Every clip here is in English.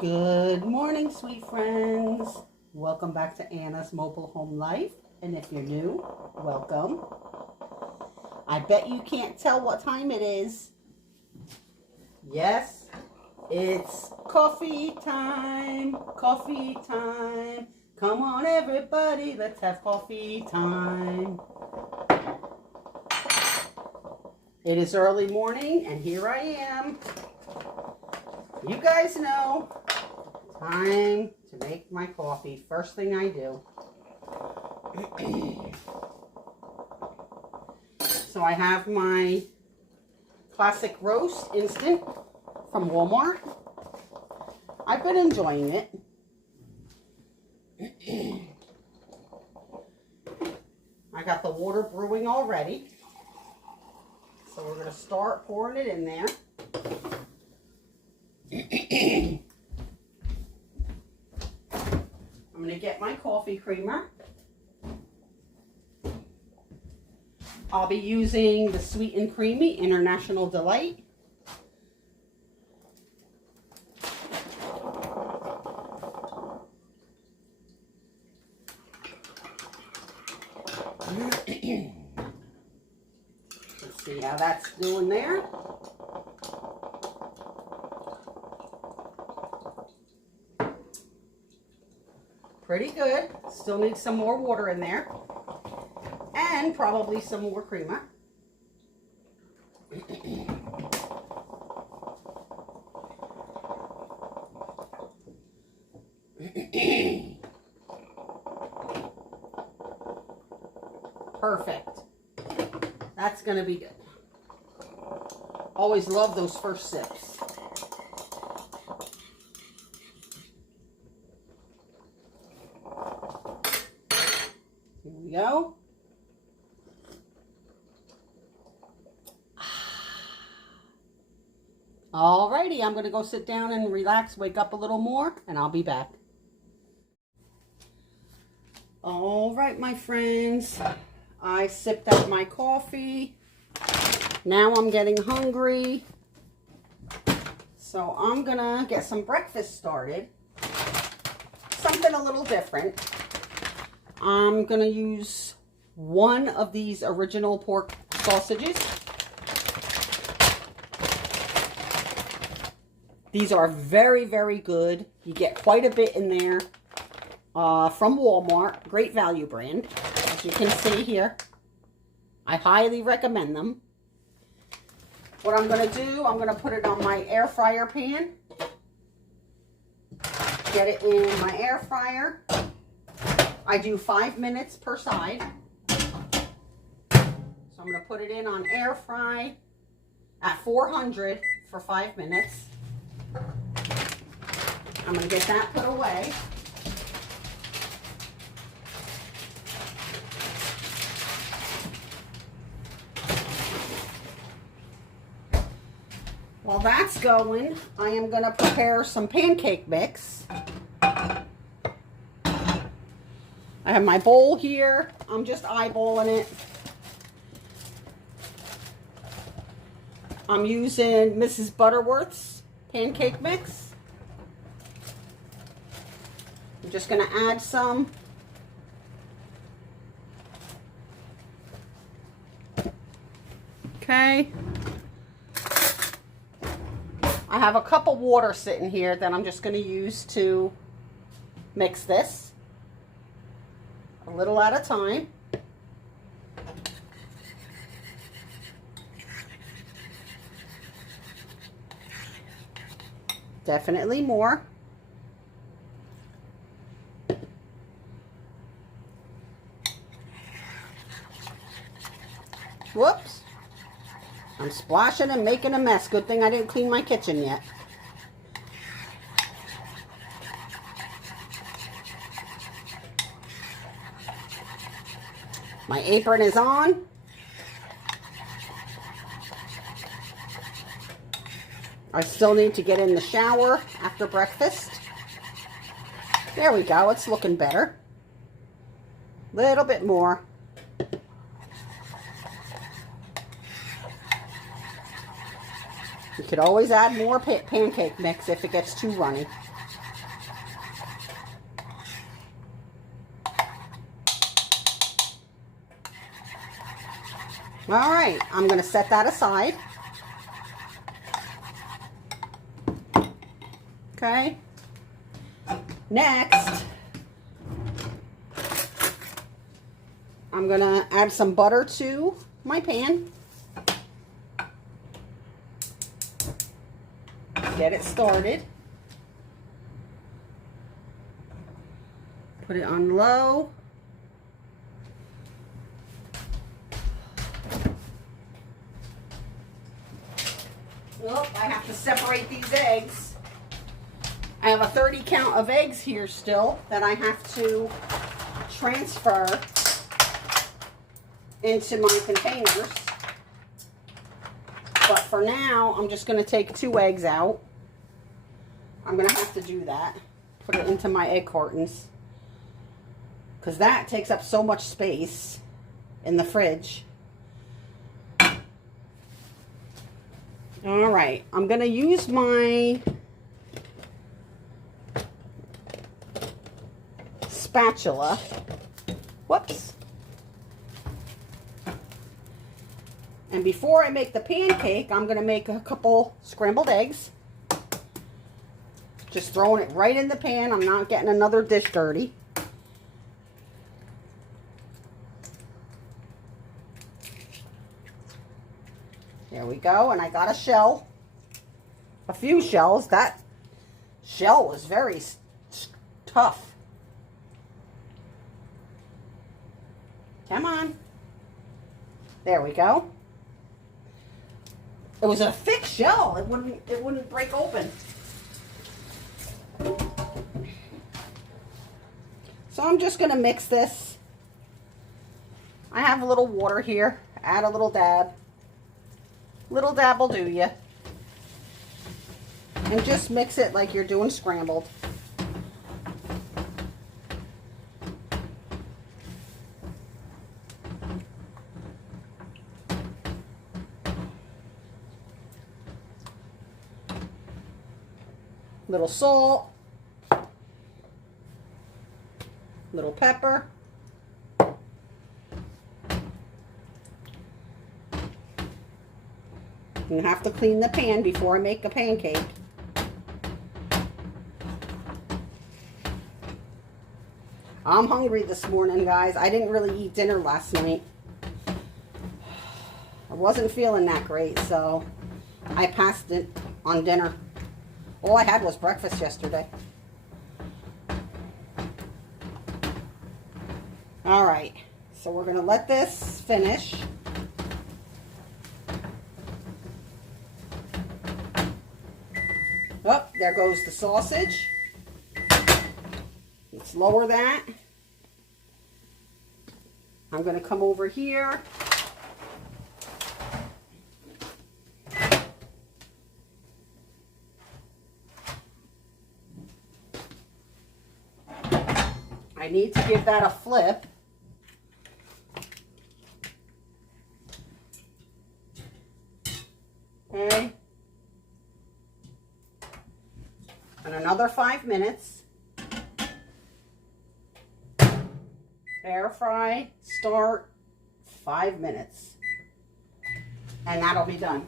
Good morning, sweet friends. Welcome back to Anna's Mobile Home Life. And if you're new, welcome. I bet you can't tell what time it is. Yes, it's coffee time. Coffee time. Come on, everybody, let's have coffee time. It is early morning, and here I am. You guys know, time to make my coffee. First thing I do. So I have my classic roast instant from Walmart. I've been enjoying it. I got the water brewing already. So we're going to start pouring it in there. I'm going to get my coffee creamer. I'll be using the Sweet and Creamy International Delight. Let's see how that's doing there. Pretty good. Still need some more water in there. And probably some more creamer. Perfect. That's going to be good. Always love those first sips. Here we go. Alrighty, I'm going to go sit down and relax, wake up a little more, and I'll be back. Alright, my friends. I sipped out my coffee. Now I'm getting hungry. So I'm going to get some breakfast started. Something a little different. I'm going to use one of these original pork sausages. These are very, very good. You get quite a bit in there from Walmart. Great value brand. As you can see here, I highly recommend them. What I'm going to do, I'm going to put it on my air fryer pan. Get it in my air fryer. I do 5 minutes per side. So I'm going to put it in on air fry at 400 for 5 minutes. I'm going to get that put away. While that's going, I am going to prepare some pancake mix. I have my bowl here. I'm just eyeballing it. I'm using Mrs. Butterworth's pancake mix. I'm just going to add some. Okay. I have a cup of water sitting here that I'm just going to use to mix this. A little at a time. Definitely more. Whoops. I'm splashing and making a mess. Good thing I didn't clean my kitchen yet. My apron is on. I still need to get in the shower after breakfast. There we go. It's looking better. Little bit more. You could always add more pancake mix if it gets too runny. All right, I'm going to set that aside. Okay. Next, I'm going to add some butter to my pan. Get it started. Put it on low. Oh, I have to separate these eggs. I have a 30 count of eggs here still that I have to transfer into my containers. But for now, I'm just going to take 2 eggs out. I'm going to have to do that. Put it into my egg cartons. Because that takes up so much space in the fridge. All right, I'm going to use my spatula. Whoops. And before I make the pancake, I'm going to make a couple scrambled eggs. Just throwing it right in the pan. I'm not getting another dish dirty. There we go. And I got a shell. A few shells. That shell was very tough. Come on. There we go. It was a thick shell. It wouldn't break open. So I'm just going to mix this. I have a little water here. Add a little dab. Little dab will do you. And just mix it like you're doing scrambled. Little salt. Little pepper. You have to clean the pan before I make a pancake. I'm hungry this morning, guys. I didn't really eat dinner last night. I wasn't feeling that great, so I passed it on dinner. All I had was breakfast yesterday. All right, so we're going to let this finish. Oh, there goes the sausage. Let's lower that. I'm going to come over here. I need to give that a flip. Okay. And another 5 minutes. Air fry, start, 5 minutes. And that'll be done.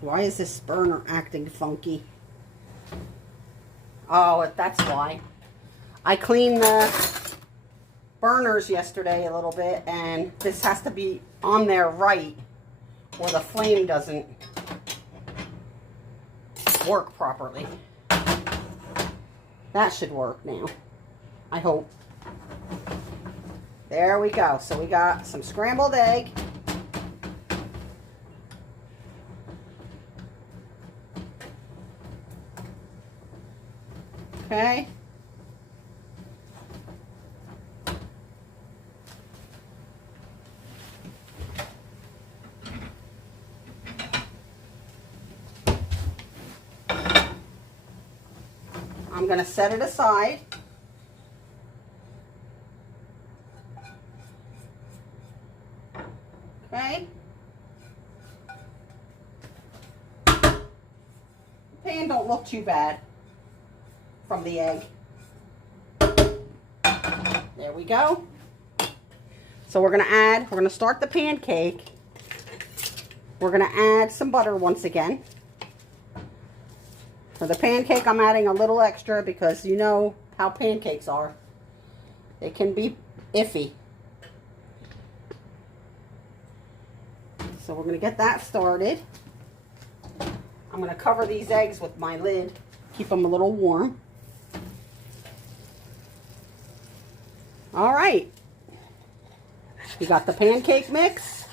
Why is this burner acting funky? Oh, that's why. I cleaned the burners yesterday a little bit, and this has to be on there right, or the flame doesn't work properly. That should work now, I hope. There we go. So we got some scrambled egg. Okay. I'm going to set it aside. Okay. The pan don't look too bad. from the egg. There we go. So we're going to start the pancake. We're going to add some butter once again. For the pancake, I'm adding a little extra because you know how pancakes are. They can be iffy. So we're going to get that started. I'm going to cover these eggs with my lid, keep them a little warm. All right. We got the pancake mix.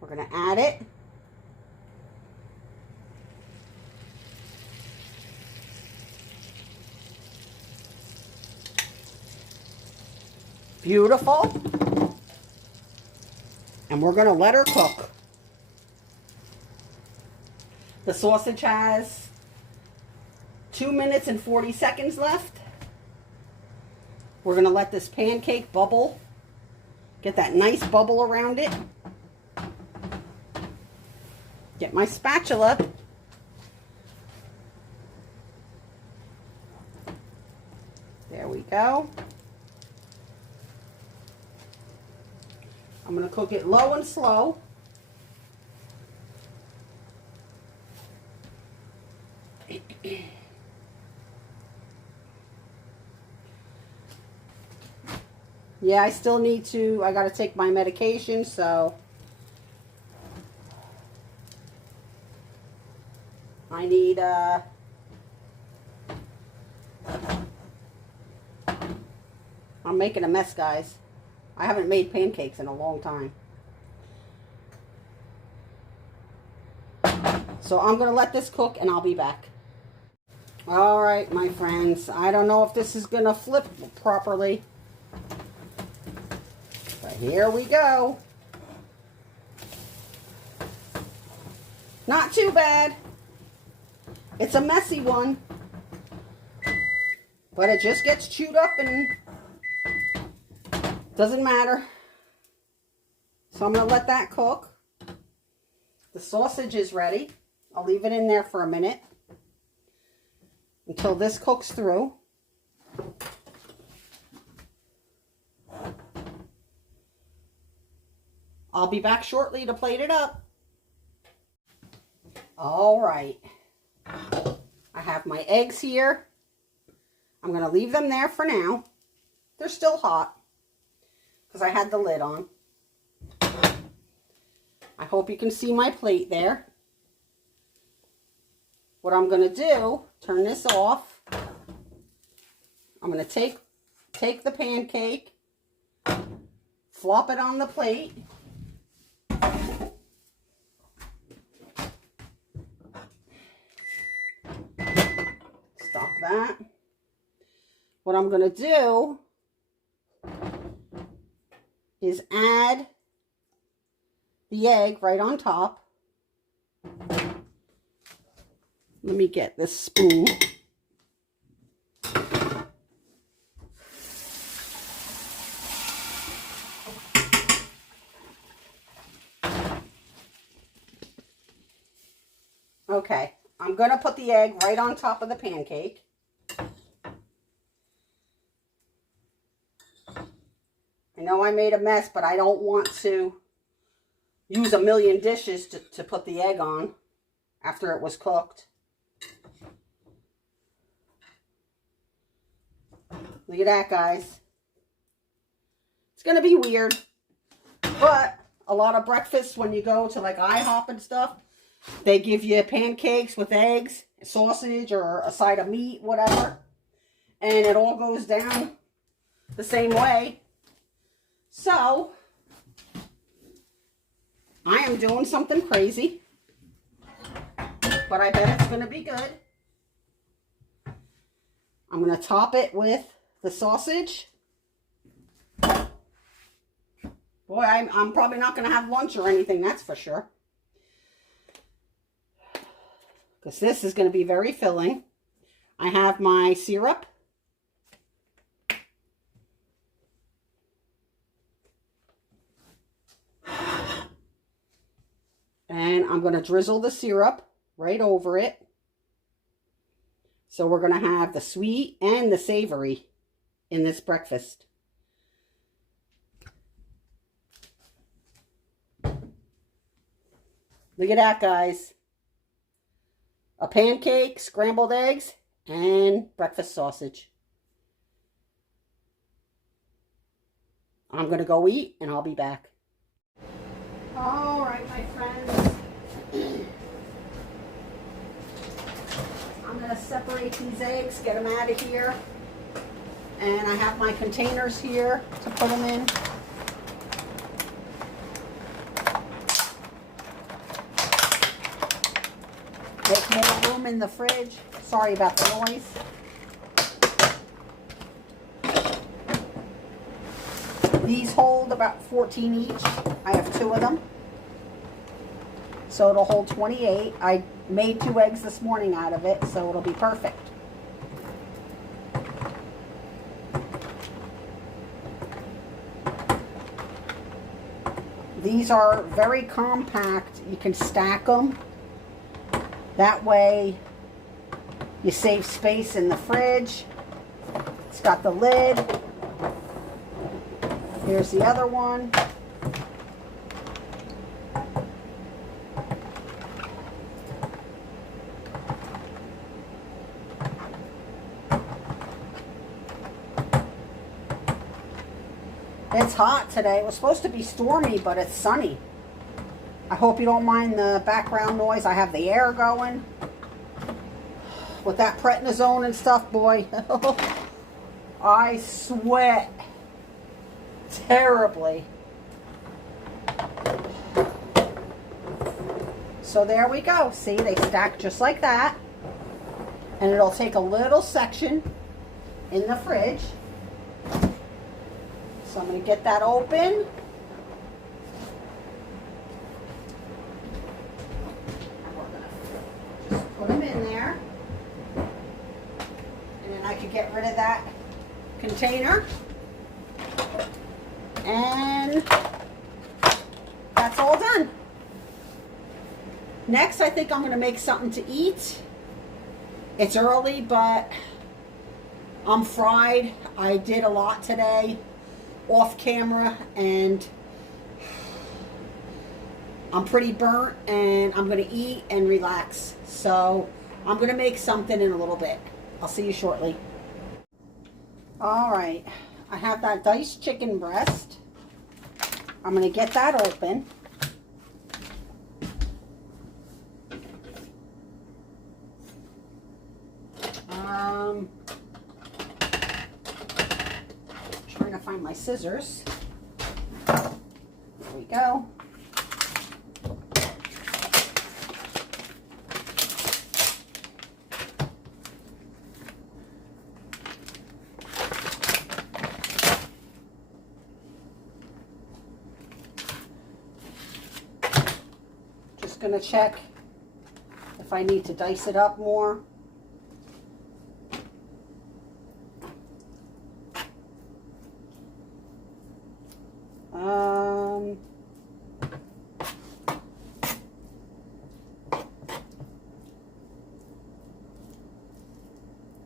We're going to add it. Beautiful. And we're going to let her cook. The sausage has 2 minutes and 40 seconds left. We're going to let this pancake bubble. Get that nice bubble around it. Get my spatula. There we go. I'm going to cook it low and slow. Yeah, I still need to, I got to take my medication, so I need, I'm making a mess, guys. I haven't made pancakes in a long time. So I'm going to let this cook and I'll be back. All right, my friends. I don't know if this is going to flip properly. But here we go. Not too bad. It's a messy one. But it just gets chewed up and doesn't matter. So I'm going to let that cook. The sausage is ready. I'll leave it in there for a minute until this cooks through. I'll be back shortly to plate it up. All right. I have my eggs here. I'm going to leave them there for now. They're still hot because I had the lid on. I hope you can see my plate there. What I'm going to do, turn this off. I'm going to take the pancake, flop it on the plate. Stop that. What I'm going to do is add the egg right on top. Let me get this spoon. Okay, I'm going to put the egg right on top of the pancake. I know I made a mess, but I don't want to use a million dishes to put the egg on after it was cooked. Look at that, guys. It's going to be weird, but a lot of breakfasts when you go to like IHOP and stuff, they give you pancakes with eggs, sausage, or a side of meat, whatever. And it all goes down the same way. So, I am doing something crazy. But I bet it's going to be good. I'm going to top it with the sausage. Boy, I'm probably not going to have lunch or anything, that's for sure. Because this is going to be very filling. I have my syrup. And I'm going to drizzle the syrup right over it. So we're going to have the sweet and the savory in this breakfast. Look at that, guys. A pancake, scrambled eggs, and breakfast sausage. I'm going to go eat, and I'll be back. All right, my friends. I'm going to separate these eggs, get them out of here. And I have my containers here to put them in. Make more room in the fridge. Sorry about the noise. These hold about 14 each. I have 2 of them. So it'll hold 28. I made 2 eggs this morning out of it, so it'll be perfect. These are very compact. You can stack them. That way you save space in the fridge. It's got the lid. Here's the other one. It's hot today. It was supposed to be stormy, but it's sunny. I hope you don't mind the background noise. I have the air going. With that prednisone and stuff, boy, I sweat terribly. So there we go. See, they stack just like that. And it'll take a little section in the fridge. So I'm going to get that open. Put them in there, and then I can get rid of that container, and that's all done. Next, I think I'm going to make something to eat. It's early, but I'm fried. I did a lot today off camera, and I'm pretty burnt, and I'm going to eat and relax. So I'm going to make something in a little bit. I'll see you shortly. All right. I have that diced chicken breast. I'm going to get that open. Trying to find my scissors. There we go. Going to check if I need to dice it up more.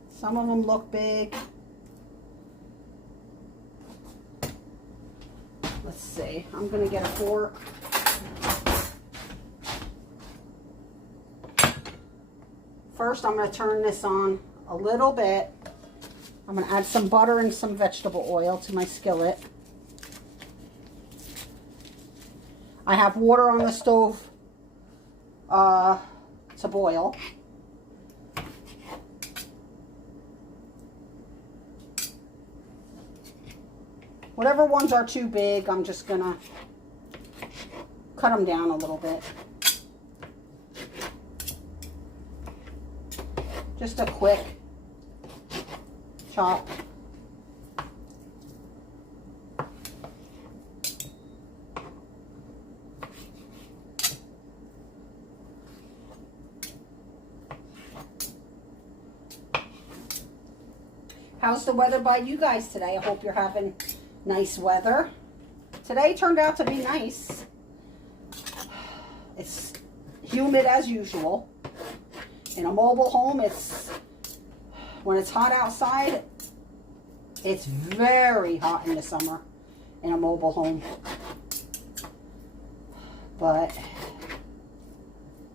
Some of them look big. Let's see. I'm going to get a fork. First, I'm going to turn this on a little bit. I'm going to add some butter and some vegetable oil to my skillet. I have water on the stove to boil. Whatever ones are too big, I'm just going to cut them down a little bit. Just a quick chop. How's the weather by you guys today? I hope you're having nice weather. Today turned out to be nice. It's humid as usual. In a mobile home, when it's hot outside, it's very hot in the summer in a mobile home. But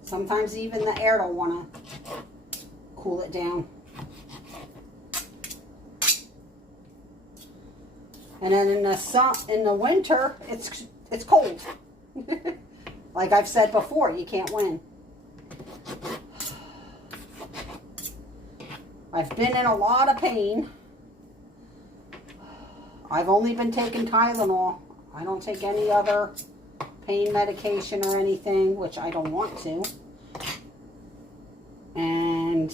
sometimes even the air don't want to cool it down. And then in the winter, it's cold. Like I've said before, you can't win. I've been in a lot of pain. I've only been taking Tylenol. I don't take any other pain medication or anything, which I don't want to. And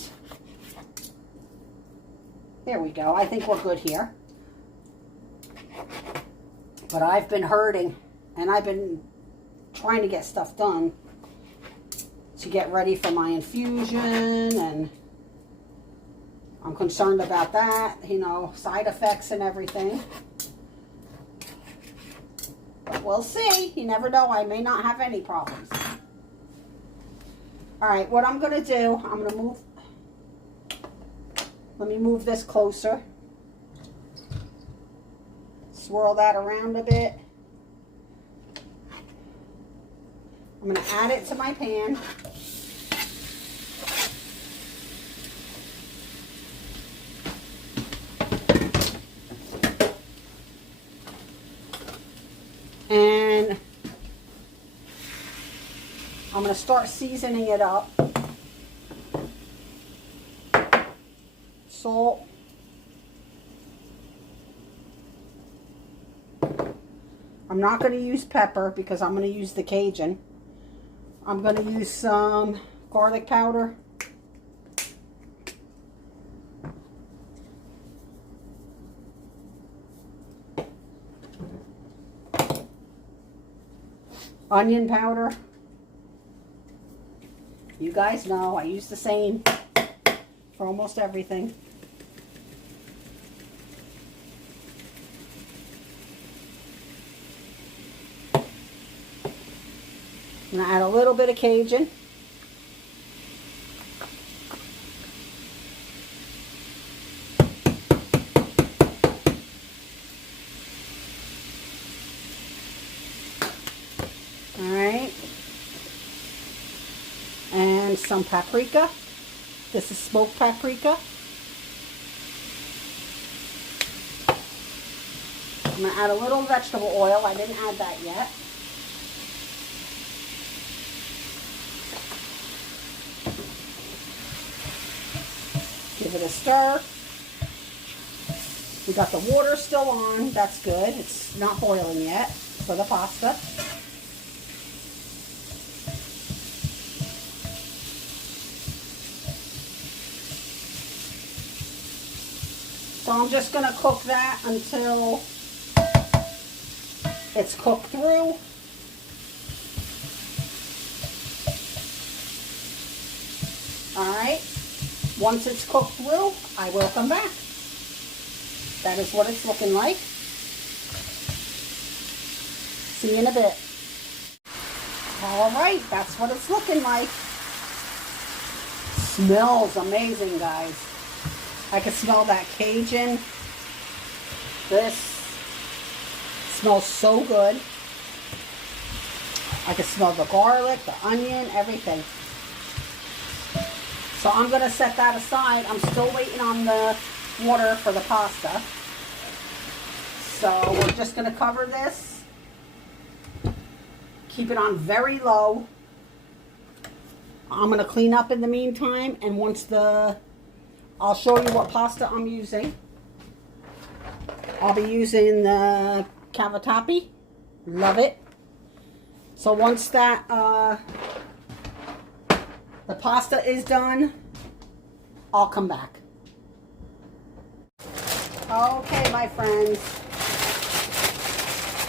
there we go. I think we're good here. But I've been hurting, and I've been trying to get stuff done to get ready for my infusion, and I'm concerned about that, you know, side effects and everything. But we'll see. You never know. I may not have any problems. All right, what I'm going to do, I'm going to move. Let me move this closer. Swirl that around a bit. I'm going to add it to my pan. And I'm going to start seasoning it up. Salt. I'm not going to use pepper because I'm going to use the Cajun. I'm going to use some garlic powder. Onion powder. You guys know I use the same for almost everything. I'm going to add a little bit of Cajun. Alright. And some paprika. This is smoked paprika. I'm going to add a little vegetable oil. I didn't add that yet. Give it a stir. We got the water still on. That's good. It's not boiling yet for the pasta. So I'm just going to cook that until it's cooked through. Alright. Once it's cooked through, I will come back. That is what it's looking like. See you in a bit. Alright, that's what it's looking like. Smells amazing, guys. I can smell that Cajun. This smells so good. I can smell the garlic, the onion, everything. So I'm going to set that aside. I'm still waiting on the water for the pasta. So we're just going to cover this. Keep it on very low. I'm going to clean up in the meantime. And once I'll show you what pasta I'm using. I'll be using the cavatappi. Love it. So once that the pasta is done, I'll come back. Okay, my friends.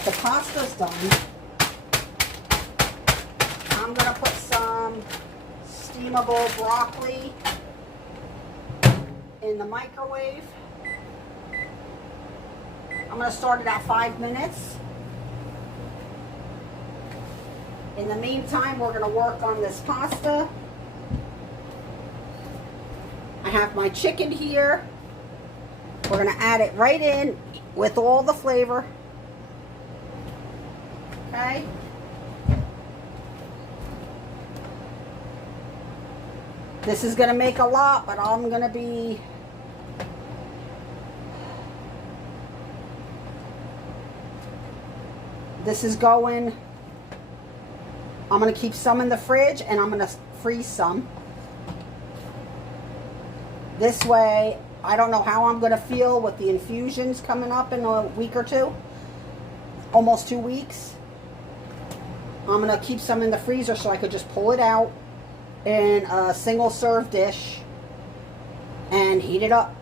The pasta's done. I'm going to put some steamable broccoli in the microwave. I'm going to start it at 5 minutes. In the meantime, we're going to work on this pasta. I have my chicken here. We're going to add it right in with all the flavor. Okay. This is going to make a lot, but I'm going to be... This is going... I'm going to keep some in the fridge and I'm going to freeze some. This way, I don't know how I'm going to feel with the infusions coming up in a week or two. Almost 2 weeks. I'm going to keep some in the freezer so I could just pull it out in a single serve dish and heat it up.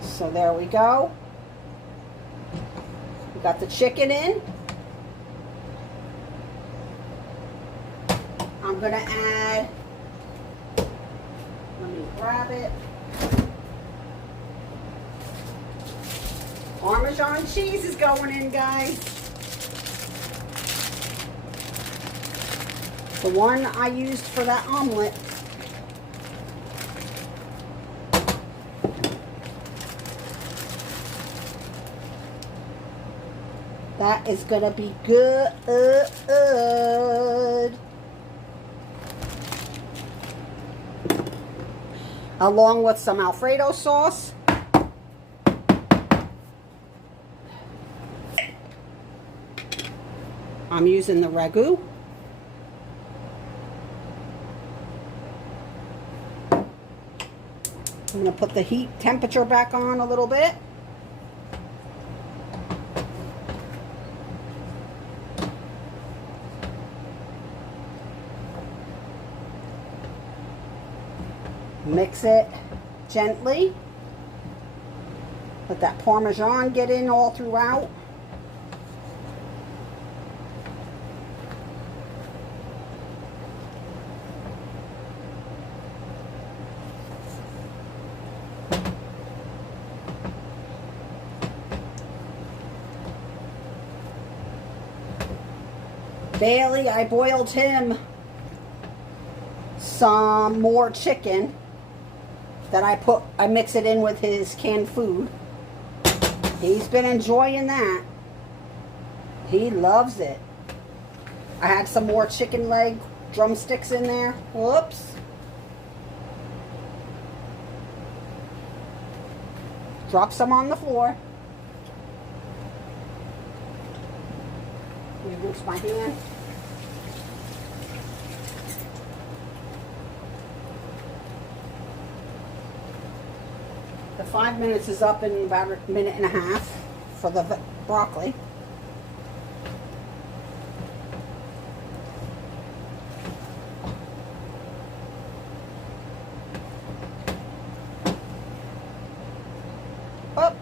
So there we go. We got the chicken in. I'm going to add, let me grab it, Parmesan cheese is going in, guys. The one I used for that omelet. That is going to be good. Along with some Alfredo sauce. I'm using the ragu. I'm going to put the heat temperature back on a little bit. Mix it gently. Let that Parmesan get in all throughout. Bailey, I boiled him some more chicken that I mix it in with his canned food. He's been enjoying that. He loves it. I had some more chicken leg drumsticks in there. Whoops. Drop some on the floor. Let me rinse my hand. The 5 minutes is up in about a minute and a half for the broccoli. Oh.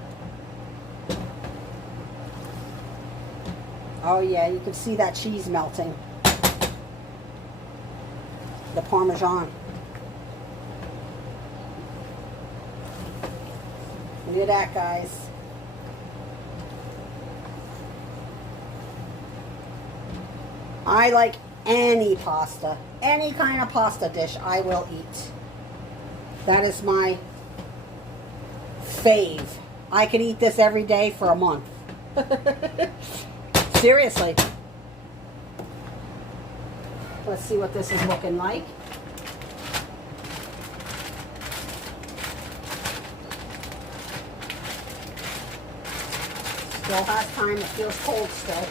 Oh yeah, you can see that cheese melting. The Parmesan. Look at that, guys. I like any pasta. Any kind of pasta dish I will eat. That is my fave. I could eat this every day for a month. Seriously. Let's see what this is looking like. Still has time. It feels cold still.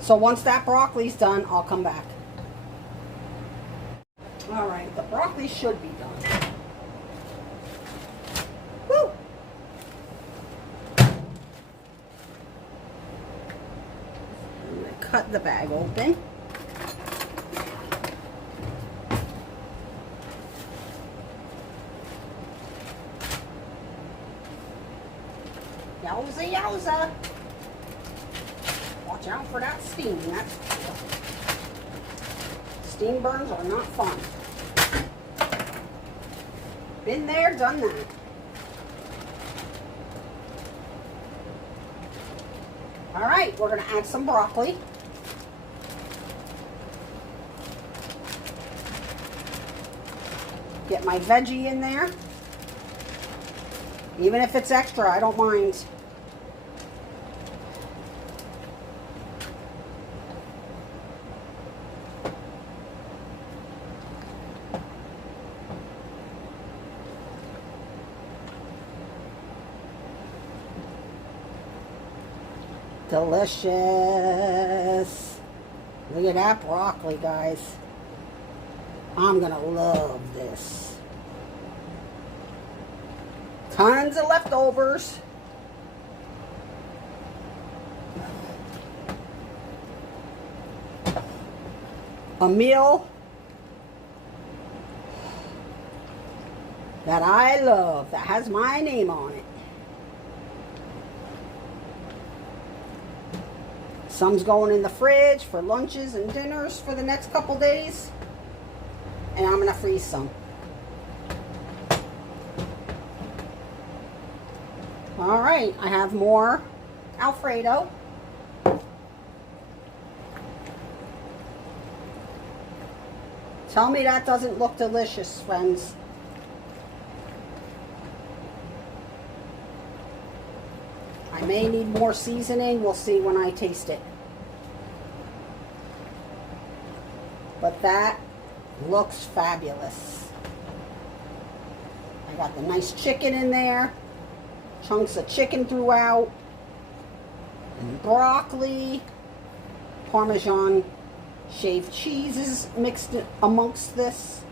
So once that broccoli's done, I'll come back. All right, the broccoli should be done. Woo! I'm gonna cut the bag open. Yowza, yowza. out for that steam. Steam burns are not fun. Been there, done that. All right, we're going to add some broccoli. Get my veggie in there. Even if it's extra, I don't mind. Delicious. Look at that broccoli, guys. I'm gonna love this. Tons of leftovers. A meal that I love, that has my name on it. Some's going in the fridge for lunches and dinners for the next couple days. And I'm going to freeze some. All right, I have more Alfredo. Tell me that doesn't look delicious, friends. I may need more seasoning. We'll see when I taste it. But that looks fabulous. I got the nice chicken in there. Chunks of chicken throughout. And broccoli. Parmesan shaved cheeses mixed amongst this.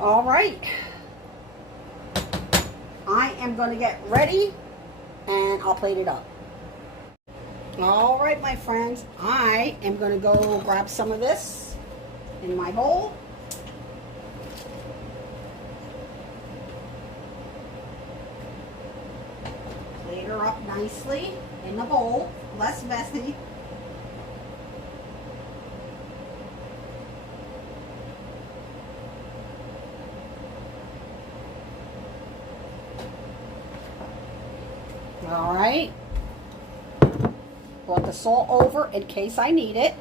All right. I am going to get ready and I'll plate it up. All right, my friends, I am going to go grab some of this in my bowl. Plate her up nicely in the bowl, less messy. All right. Brought the salt over in case I need it.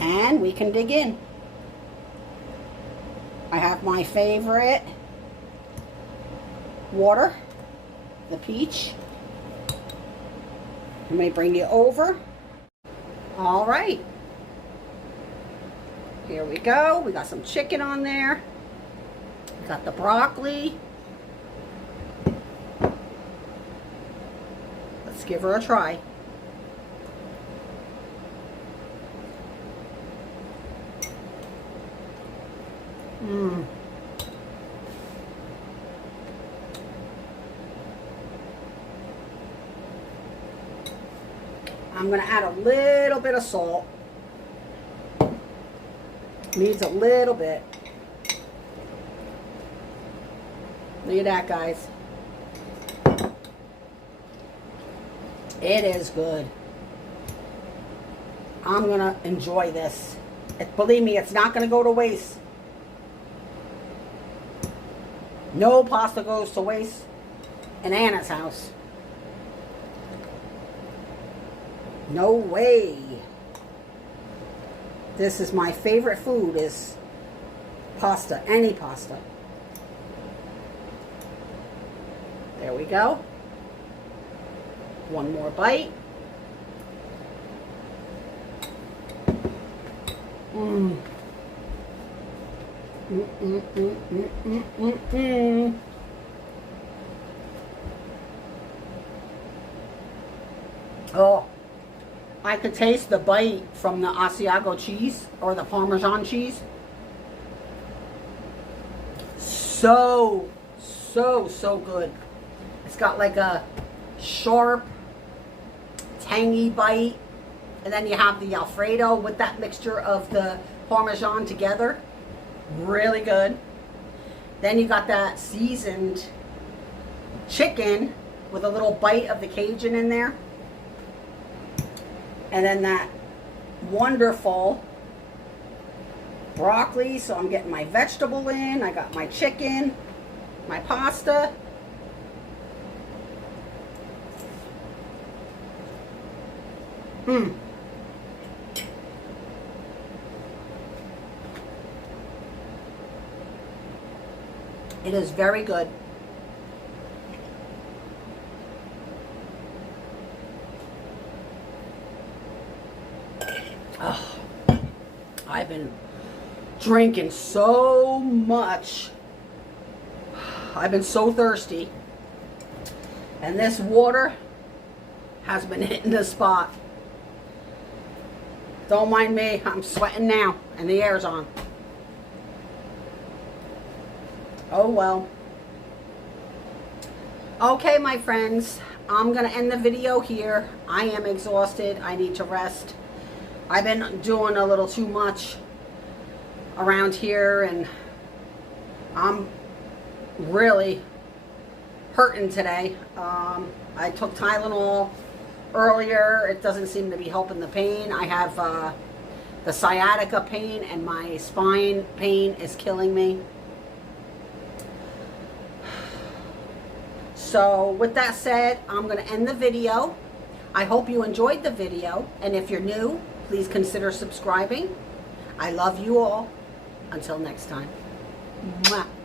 And we can dig in. I have my favorite water, the peach. I'm going to bring you over. All right. Here we go. We got some chicken on there. We got the broccoli. Let's give her a try. I'm going to add a little bit of salt. Needs a little bit. Look at that, guys. It is good. I'm going to enjoy this. Believe me, it's not going to go to waste. No pasta goes to waste in Anna's house. No way. This is my favorite food, is pasta, any pasta. There we go. One more bite. Oh, I could taste the bite from the Asiago cheese or the Parmesan cheese. So good. It's got like a sharp, tangy bite And then you have the Alfredo with that mixture of the Parmesan together. Really good. Then you got that seasoned chicken with a little bite of the Cajun in there. And then that wonderful broccoli. So I'm getting my vegetable in. I got my chicken, my pasta. It is very good. Oh, I've been drinking so much. I've been so thirsty. And this water has been hitting the spot. Don't mind me, I'm sweating now and the air's on. Oh well. Okay, my friends, I'm gonna end the video here. I am exhausted. I need to rest. I've been doing a little too much around here and I'm really hurting today. I took Tylenol earlier. It doesn't seem to be helping the pain. I have the sciatica pain and my spine pain is killing me. So with that said, I'm going to end the video. I hope you enjoyed the video, and if you're new, please consider subscribing. I love you all. Until next time. Mwah.